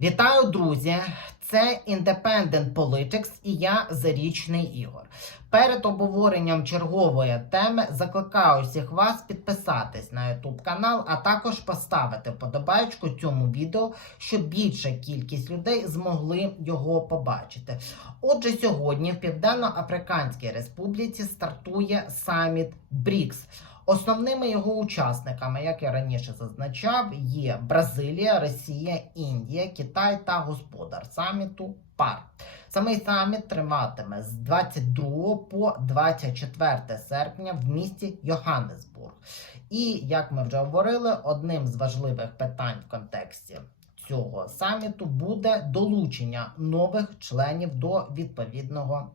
Вітаю, друзі! Це Independent Politics і я Зарічний Ігор. Перед обговоренням чергової теми закликаю всіх вас підписатись на YouTube канал, а також поставити вподобайку цьому відео, щоб більша кількість людей змогли його побачити. Отже, сьогодні в Південно-Африканській Республіці стартує саміт БРІКС. Основними його учасниками, як я раніше зазначав, є Бразилія, Росія, Індія, Китай та господар саміту ПАР. Самий саміт триватиме з 22 по 24 серпня в місті Йоханнесбург. І як ми вже говорили, одним з важливих питань в контексті цього саміту буде долучення нових членів до відповідного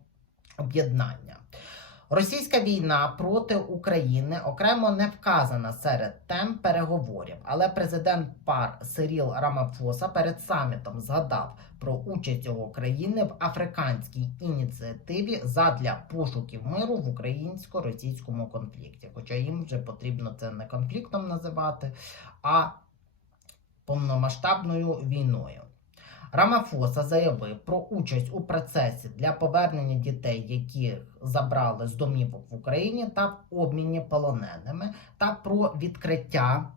об'єднання. Російська війна проти України окремо не вказана серед тем переговорів, але президент ПАР Сиріл Рамафоса перед самітом згадав про участь його країни в африканській ініціативі задля пошуків миру в українсько-російському конфлікті. Хоча їм вже потрібно це не конфліктом називати, а повномасштабною війною. Рамафоса заявив про участь у процесі для повернення дітей, яких забрали з домівок в Україні, та в обміні полоненими, та про відкриття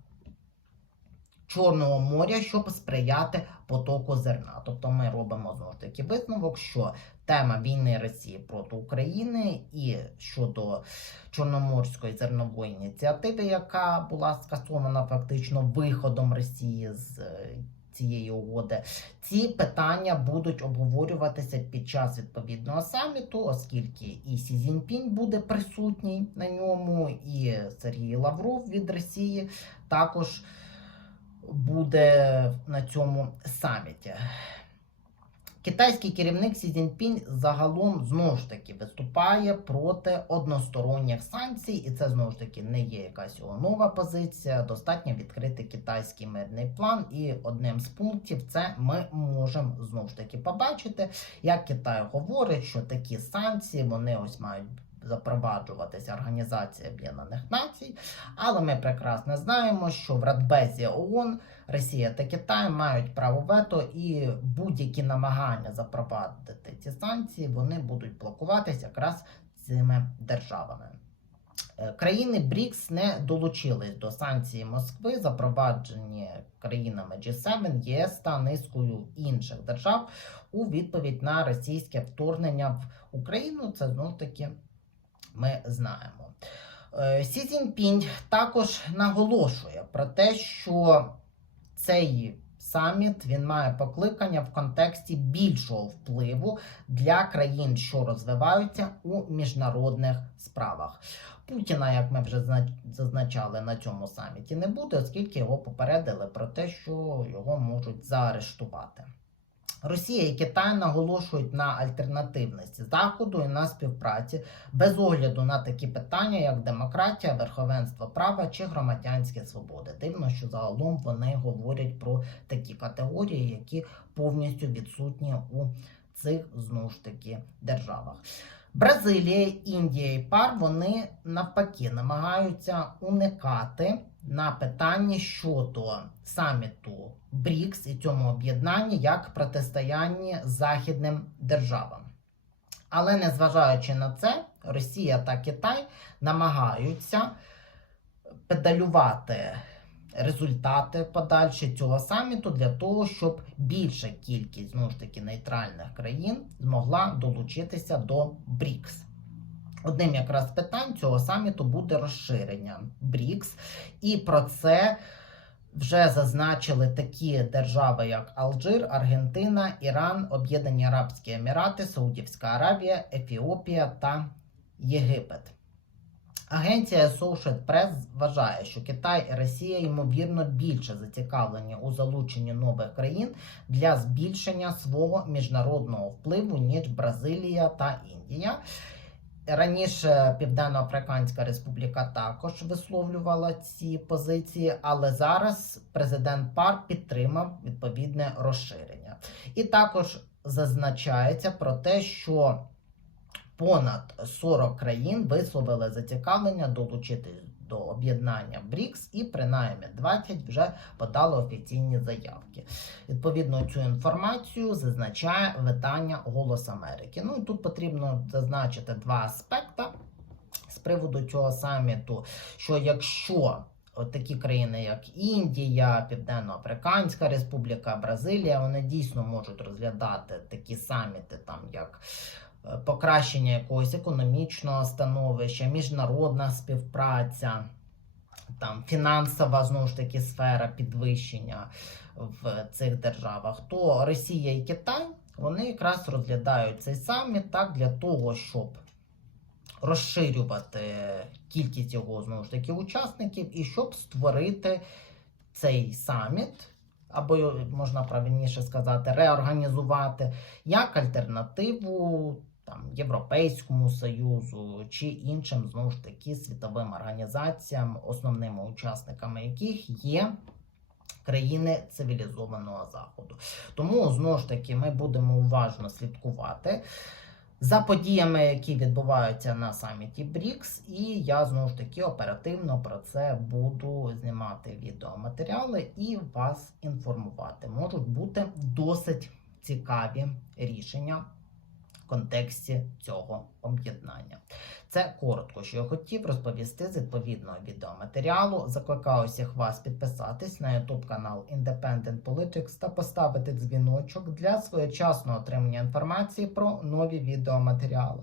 Чорного моря, щоб сприяти потоку зерна. Тобто ми робимо знову ж таки висновок, що тема війни Росії проти України і щодо Чорноморської зернової ініціативи, яка була скасована фактично виходом Росії з цієї угоди. Ці питання будуть обговорюватися під час відповідного саміту, оскільки і Сі Зіньпінь буде присутній на ньому, і Сергій Лавров від Росії також буде на цьому саміті. Китайський керівник Сі Цзіньпінь загалом знову ж таки виступає проти односторонніх санкцій, і це знову ж таки не є якась його нова позиція. Достатньо відкрити китайський мирний план. І одним з пунктів це ми можемо знову ж таки побачити, як Китай говорить, що такі санкції вони ось мають. Запроваджуватися Організація Об'єднаних Націй, але ми прекрасно знаємо, що в Радбезі ООН Росія та Китай мають право вето, і будь-які намагання запровадити ці санкції вони будуть блокуватися якраз цими державами. Е, Країни БРІКС не долучились до санкцій Москви, запроваджені країнами G7, ЄС та низкою інших держав у відповідь на російське вторгнення в Україну. Це знов таки ми знаємо. Е, Сі Цзіньпінь також наголошує про те, що цей саміт він має покликання в контексті більшого впливу для країн, що розвиваються у міжнародних справах. Путіна, як ми вже зазначали на цьому саміті, не буде, оскільки його попередили про те, що його можуть заарештувати. Росія і Китай наголошують на альтернативності Заходу і на співпраці без огляду на такі питання, як демократія, верховенство права чи громадянські свободи. Дивно, що загалом вони говорять про такі категорії, які повністю відсутні у цих знову ж таки державах. Бразилія, Індія і ПАР вони навпаки намагаються уникати на питанні щодо саміту БРІКС і цьому об'єднанні як протистоянні західним державам. Але незважаючи на це, Росія та Китай намагаються педалювати результати подальші цього саміту для того, щоб більша кількість знову ж таки нейтральних країн змогла долучитися до БРІКС. Одним якраз питань цього саміту буде розширення БРІКС, і про це вже зазначили такі держави, як Алжир, Аргентина, Іран, Об'єднані Арабські Емірати, Саудівська Аравія, Ефіопія та Єгипет. Агенція Associated Press вважає, що Китай і Росія ймовірно більше зацікавлені у залученні нових країн для збільшення свого міжнародного впливу, ніж Бразилія та Індія. Раніше Південно-Африканська Республіка також висловлювала ці позиції, але зараз президент ПАР підтримав відповідне розширення. І також зазначається про те, що понад 40 країн висловили зацікавлення долучитись до об'єднання БРІКС, і принаймні 20 вже подали офіційні заявки. Відповідно, цю інформацію зазначає видання Голос Америки. Ну і тут потрібно зазначити два аспекти з приводу цього саміту, що якщо от такі країни, як Індія, Південно-Африканська Республіка, Бразилія, вони дійсно можуть розглядати такі саміти, там як покращення якогось економічного становища, міжнародна співпраця, там фінансова знову ж таки сфера підвищення в цих державах, то Росія і Китай вони якраз розглядають цей саміт так для того, щоб розширювати кількість його знову ж таки учасників і щоб створити цей саміт, або можна правильніше сказати, реорганізувати як альтернативу там Європейському Союзу чи іншим знову ж таки світовим організаціям, основними учасниками яких є країни цивілізованого заходу. Тому знову ж таки ми будемо уважно слідкувати за подіями, які відбуваються на саміті БРІКС, і я знову ж таки оперативно про це буду знімати відеоматеріали і вас інформувати. Можуть бути досить цікаві рішення в контексті цього об'єднання. Це коротко, що я хотів розповісти з відповідного відеоматеріалу. Закликаю всіх вас підписатись на YouTube канал Independent Politics та поставити дзвіночок для своєчасного отримання інформації про нові відеоматеріали.